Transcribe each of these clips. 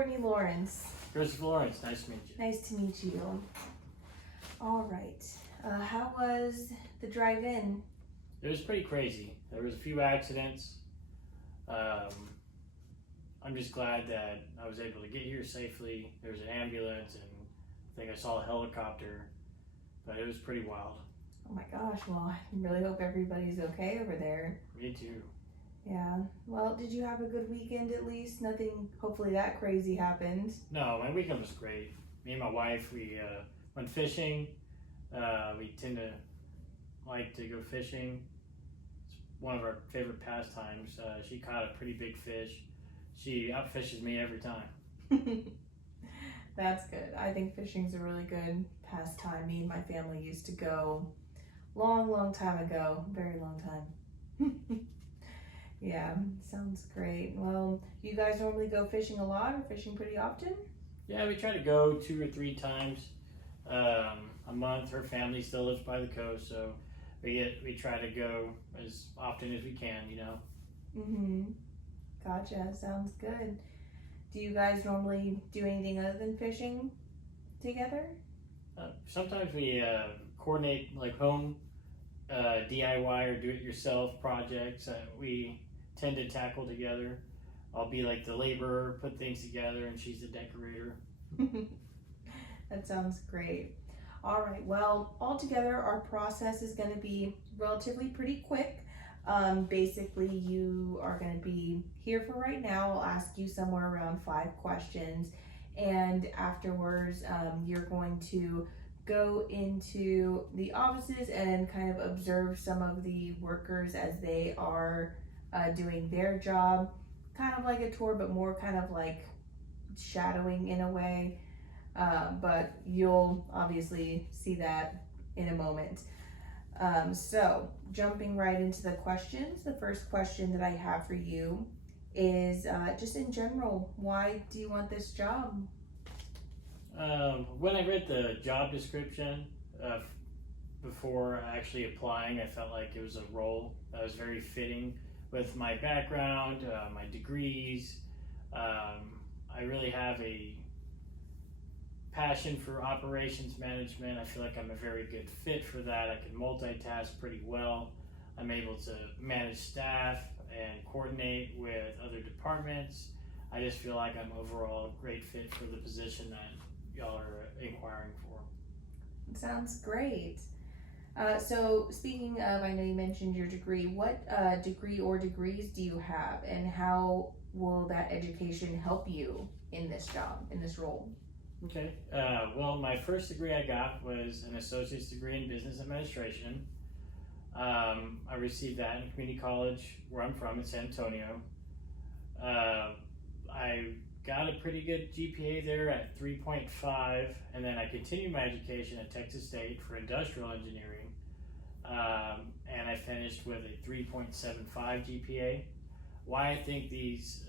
Courtney Lawrence. Christopher Lawrence, nice to meet you. Nice to meet you. All right. How was the drive-in? It was pretty crazy. There was a few accidents. I'm just glad that I was able to get here safely. There was an ambulance and I think I saw a helicopter, but it was pretty wild. Oh my gosh, well, I really hope everybody's okay over there. Me too. Yeah. Well, did you have a good weekend at least? Nothing, hopefully, that crazy happened. No, my weekend was great. Me and my wife, we went fishing. We tend to like to go fishing. It's one of our favorite pastimes. She caught a pretty big fish. She outfishes me every time. That's good. I think fishing's a really good pastime. Me and my family used to go long time ago. Very long time. Yeah, sounds great. Well, you guys normally go fishing a lot or fishing pretty often? Yeah, we try to go 2 or 3 times a month. Her family still lives by the coast, so we try to go as often as we can, you know. Mm-hmm. Gotcha. Sounds good. Do you guys normally do anything other than fishing together? Sometimes we coordinate like home DIY or do-it-yourself projects that we tend to tackle together. I'll be like the laborer, put things together, and she's the decorator. That sounds great. All right, well, altogether our process is going to be relatively pretty quick. Basically, you are going to be here for right now. I'll ask you somewhere around 5 questions, and afterwards you're going to go into the offices and kind of observe some of the workers as they are doing their job. Kind of like a tour, but more kind of like shadowing in a way. But you'll obviously see that in a moment. So jumping right into the questions, the first question that I have for you is just in general, why do you want this job? When I read the job description before actually applying, I felt like it was a role that was very fitting with my background, my degrees. I really have a passion for operations management. I feel like I'm a very good fit for that. I can multitask pretty well. I'm able to manage staff and coordinate with other departments. I just feel like I'm overall a great fit for the position that y'all are inquiring for. Sounds great. So speaking of, I know you mentioned your degree. What degree or degrees do you have, and how will that education help you in this job, in this role? Okay. Well, my first degree I got was an associate's degree in business administration. I received that in community college where I'm from in San Antonio. I got a pretty good GPA there at 3.5, and then I continued my education at Texas State for industrial engineering, and I finished with a 3.75 GPA. Why I think these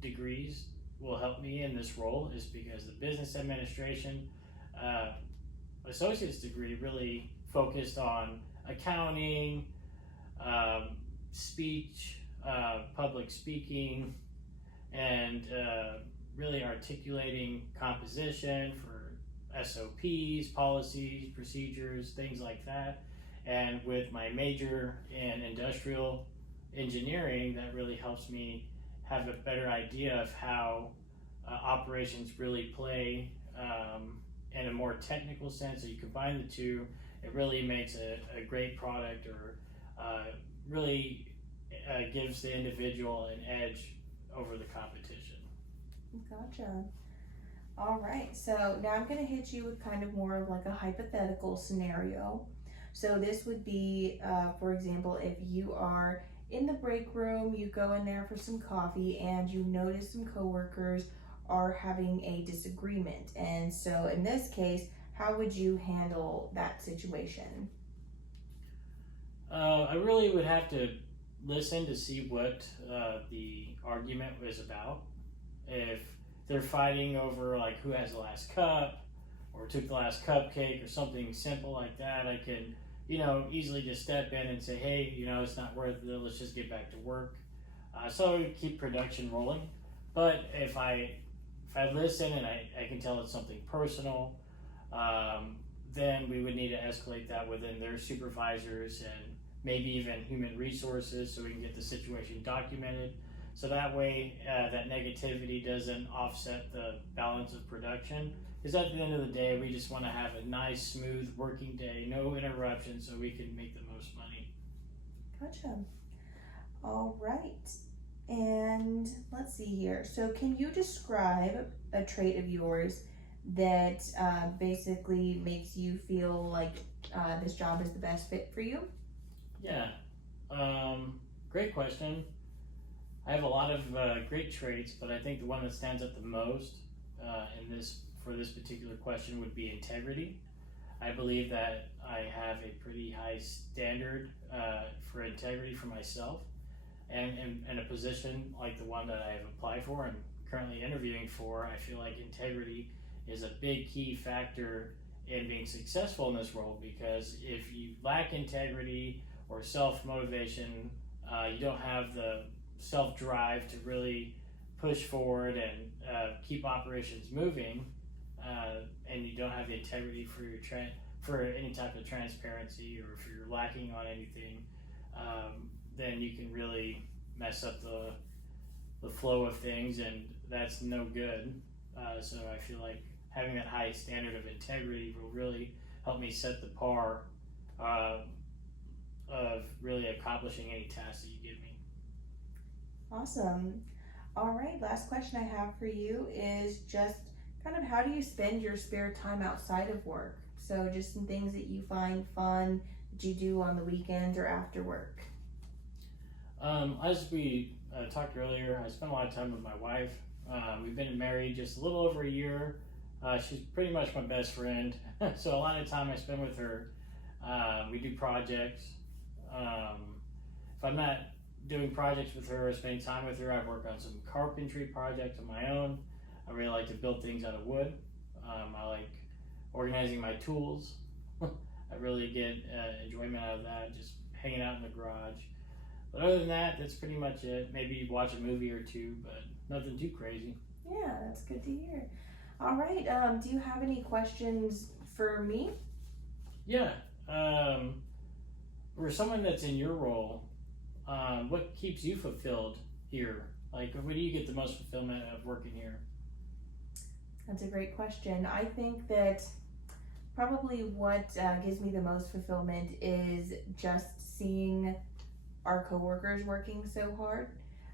degrees will help me in this role is because the business administration associate's degree really focused on accounting, speech, public speaking, and really articulating composition for SOPs, policies, procedures, things like that. And with my major in industrial engineering, that really helps me have a better idea of how operations really play in a more technical sense. So you combine the two, it really makes a great product, or really gives the individual an edge over the competition. Gotcha. All right, so now I'm going to hit you with kind of more of like a hypothetical scenario. So this would be, for example, if you are in the break room, you go in there for some coffee and you notice some coworkers are having a disagreement. And so in this case, how would you handle that situation? I really would have to listen to see what the argument was about. If they're fighting over like who has the last cup or took the last cupcake or something simple like that, I can, easily just step in and say, hey, it's not worth it, let's just get back to work. So I would keep production rolling. But if I if I listen and I can tell it's something personal, then we would need to escalate that within their supervisors and maybe even human resources so we can get the situation documented. So that way, that negativity doesn't offset the balance of production. Because at the end of the day, we just want to have a nice, smooth working day, no interruptions, so we can make the most money. Gotcha. All right. And let's see here. So can you describe a trait of yours that basically makes you feel like this job is the best fit for you? Yeah, great question. I have a lot of great traits, but I think the one that stands out the most for this particular question would be integrity. I believe that I have a pretty high standard for integrity for myself, and in a position like the one that I have applied for and currently interviewing for, I feel like integrity is a big key factor in being successful in this world, because if you lack integrity or self-motivation, you don't have the self-drive to really push forward and keep operations moving, and you don't have the integrity for your for any type of transparency, or if you're lacking on anything, then you can really mess up the flow of things, and that's no good. So I feel like having that high standard of integrity will really help me set the par of really accomplishing any task that you give me. Awesome. All right, last question I have for you is just kind of how do you spend your spare time outside of work? So just some things that you find fun that you do on the weekends or after work. As we talked earlier, I spend a lot of time with my wife. We've been married just a little over a year. She's pretty much my best friend, so a lot of time I spend with her. We do projects. If I'm not doing projects with her or spending time with her, I work on some carpentry projects of my own. I really like to build things out of wood. I like organizing my tools. I really get enjoyment out of that, just hanging out in the garage. But other than that, that's pretty much it. Maybe watch a movie or two, but nothing too crazy. Yeah, that's good to hear. All right, do you have any questions for me? Yeah. For someone that's in your role, what keeps you fulfilled here? Like, where do you get the most fulfillment of working here? That's a great question. I think that probably what gives me the most fulfillment is just seeing our coworkers working so hard,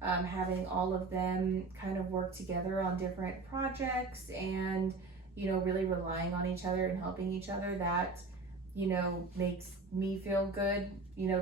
having all of them kind of work together on different projects, and really relying on each other and helping each other. That makes me feel good.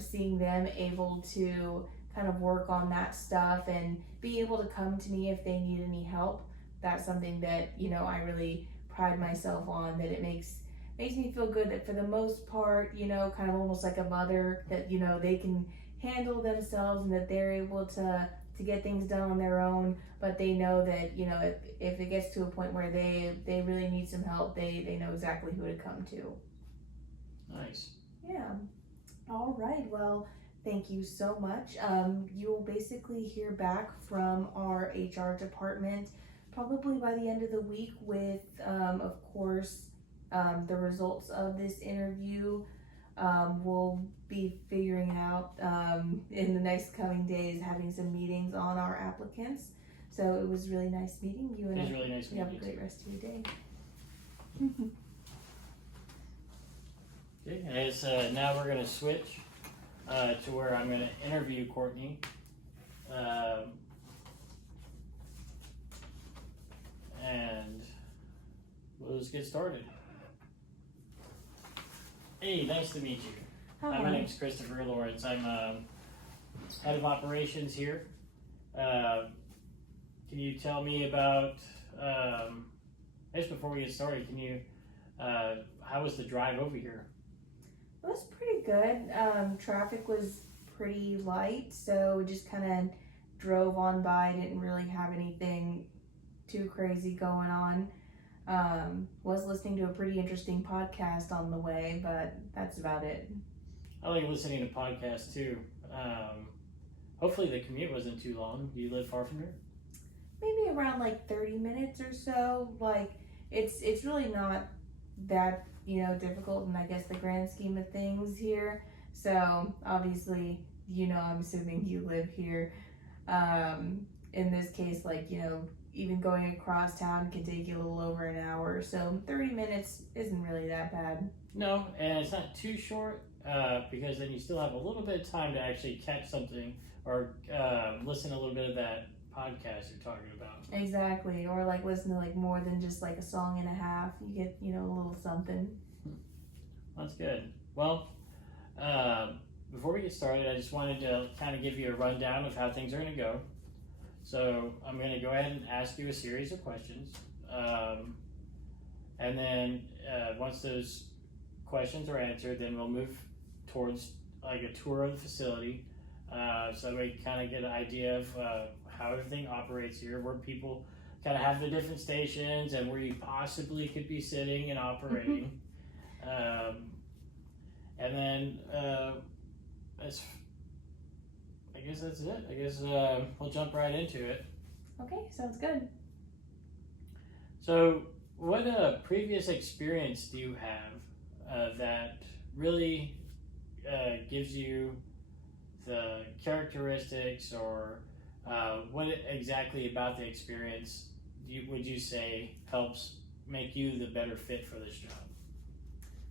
Seeing them able to kind of work on that stuff and be able to come to me if they need any help. That's something that I really pride myself on, that it makes me feel good that for the most part, kind of almost like a mother, that they can handle themselves and that they're able to get things done on their own, but they know that if it gets to a point where they really need some help, they know exactly who to come to. Nice. Yeah. All right, well, thank you so much. You will basically hear back from our HR department probably by the end of the week with, of course, the results of this interview. We'll be figuring out in the next coming days, having some meetings on our applicants. So it was really nice meeting you, and It was really nice you have a meeting you. great rest of your day. Okay, as now we're gonna switch to where I'm gonna interview Courtney. And we'll just get started. Hey, nice to meet you. Hi. My name's Christopher Lawrence. I'm head of operations here. Can you tell me about, just before we get started, how was the drive over here? It was pretty good. Traffic was pretty light, so we just kind of drove on by. Didn't really have anything too crazy going on. Was listening to a pretty interesting podcast on the way, but that's about it. I like listening to podcasts too. Hopefully the commute wasn't too long. Do you live far from here? maybe around like 30 minutes or so. Like it's really not that, difficult in, I guess, the grand scheme of things here. So obviously, I'm assuming you live here. In this case, like, even going across town can take you a little over an hour. So 30 minutes isn't really that bad. No, and it's not too short because then you still have a little bit of time to actually catch something or listen a little bit of that podcast you're talking about. Exactly. Or like listen to like more than just like a song and a half. You get, a little something. That's good. Well, before we get started, I just wanted to kind of give you a rundown of how things are going to go. So I'm going to go ahead and ask you a series of questions. And then once those questions are answered, then we'll move towards like a tour of the facility. So we kind of get an idea of how everything operates here, where people kind of have the different stations and where you possibly could be sitting and operating. And then I guess that's it. I guess we'll jump right into it. Okay, sounds good. So, what previous experience do you have that really gives you the characteristics, or what exactly about the experience would you say helps make you the better fit for this job?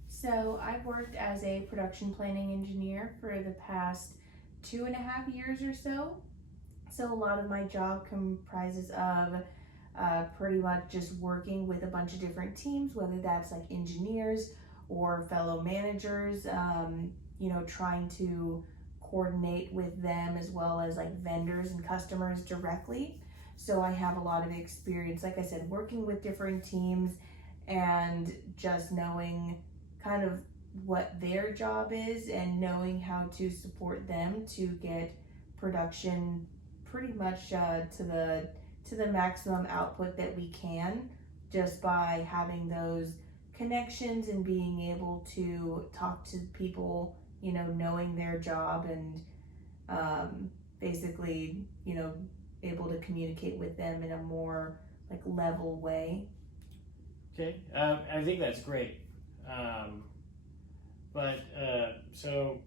So I've worked as a production planning engineer for the past 2.5 years or so. So a lot of my job comprises of pretty much just working with a bunch of different teams, whether that's like engineers or fellow managers, trying to coordinate with them as well as like vendors and customers directly. So I have a lot of experience, like I said, working with different teams and just knowing kind of what their job is and knowing how to support them to get production pretty much to the maximum output that we can, just by having those connections and being able to talk to people, knowing their job and basically, able to communicate with them in a more like level way. Okay, I think that's great. So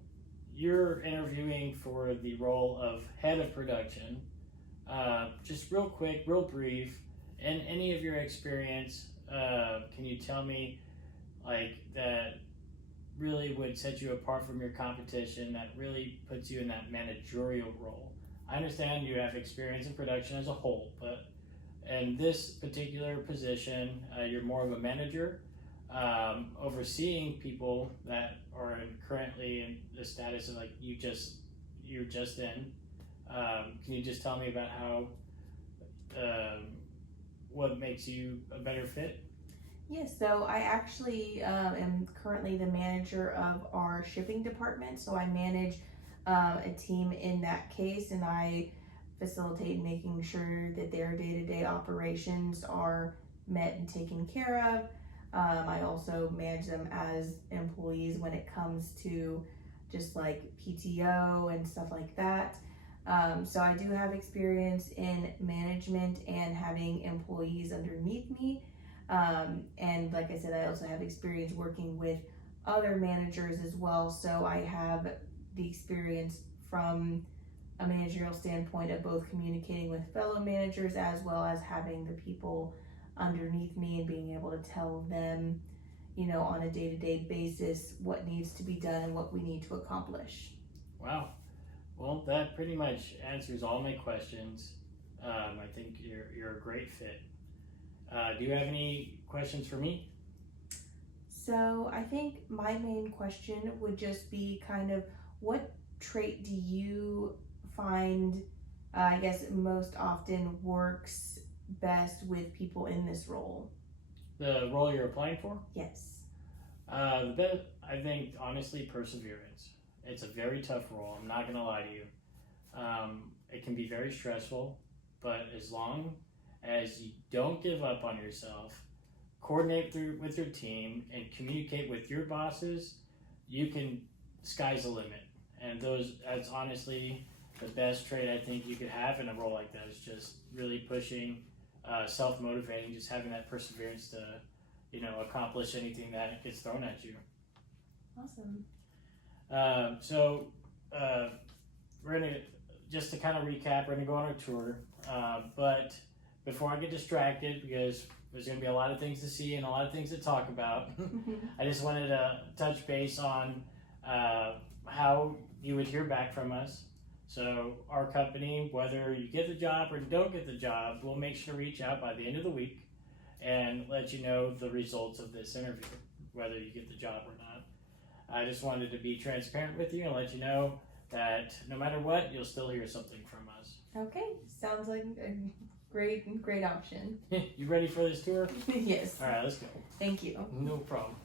you're interviewing for the role of head of production. Just real quick, real brief, in any of your experience, can you tell me like that really would set you apart from your competition, that really puts you in that managerial role? I understand you have experience in production as a whole, but in this particular position, you're more of a manager, overseeing people that are currently in the status of like you're just in. Can you just tell me about how what makes you a better fit? Yes, so I actually am currently the manager of our shipping department. So I manage a team in that case, and I facilitate making sure that their day-to-day operations are met and taken care of. I also manage them as employees when it comes to just like PTO and stuff like that. So I do have experience in management and having employees underneath me. And like I said, I also have experience working with other managers as well. So I have the experience from a managerial standpoint of both communicating with fellow managers as well as having the people underneath me and being able to tell them, on a day-to-day basis what needs to be done and what we need to accomplish. Wow. Well, that pretty much answers all my questions. I think you're a great fit. Do you have any questions for me? So I think my main question would just be kind of what trait do you find, I guess, most often works best with people in this role? The role you're applying for? Yes. The best, I think, honestly, perseverance. It's a very tough role. I'm not going to lie to you. It can be very stressful, but as long as you don't give up on yourself, coordinate with your team, and communicate with your bosses, sky's the limit. And that's honestly the best trait I think you could have in a role like that is just really pushing, self-motivating, just having that perseverance to, accomplish anything that gets thrown at you. Awesome. So we're gonna, just to kind of recap, we're gonna go on our tour. But before I get distracted, because there's gonna be a lot of things to see and a lot of things to talk about, I just wanted to touch base on how you would hear back from us. So our company, whether you get the job or don't get the job, we'll make sure to reach out by the end of the week and let you know the results of this interview, whether you get the job or not. I just wanted to be transparent with you and let you know that no matter what, you'll still hear something from us. Okay, sounds like a great option. You ready for this tour? Yes. All right, let's go. Thank you. No problem.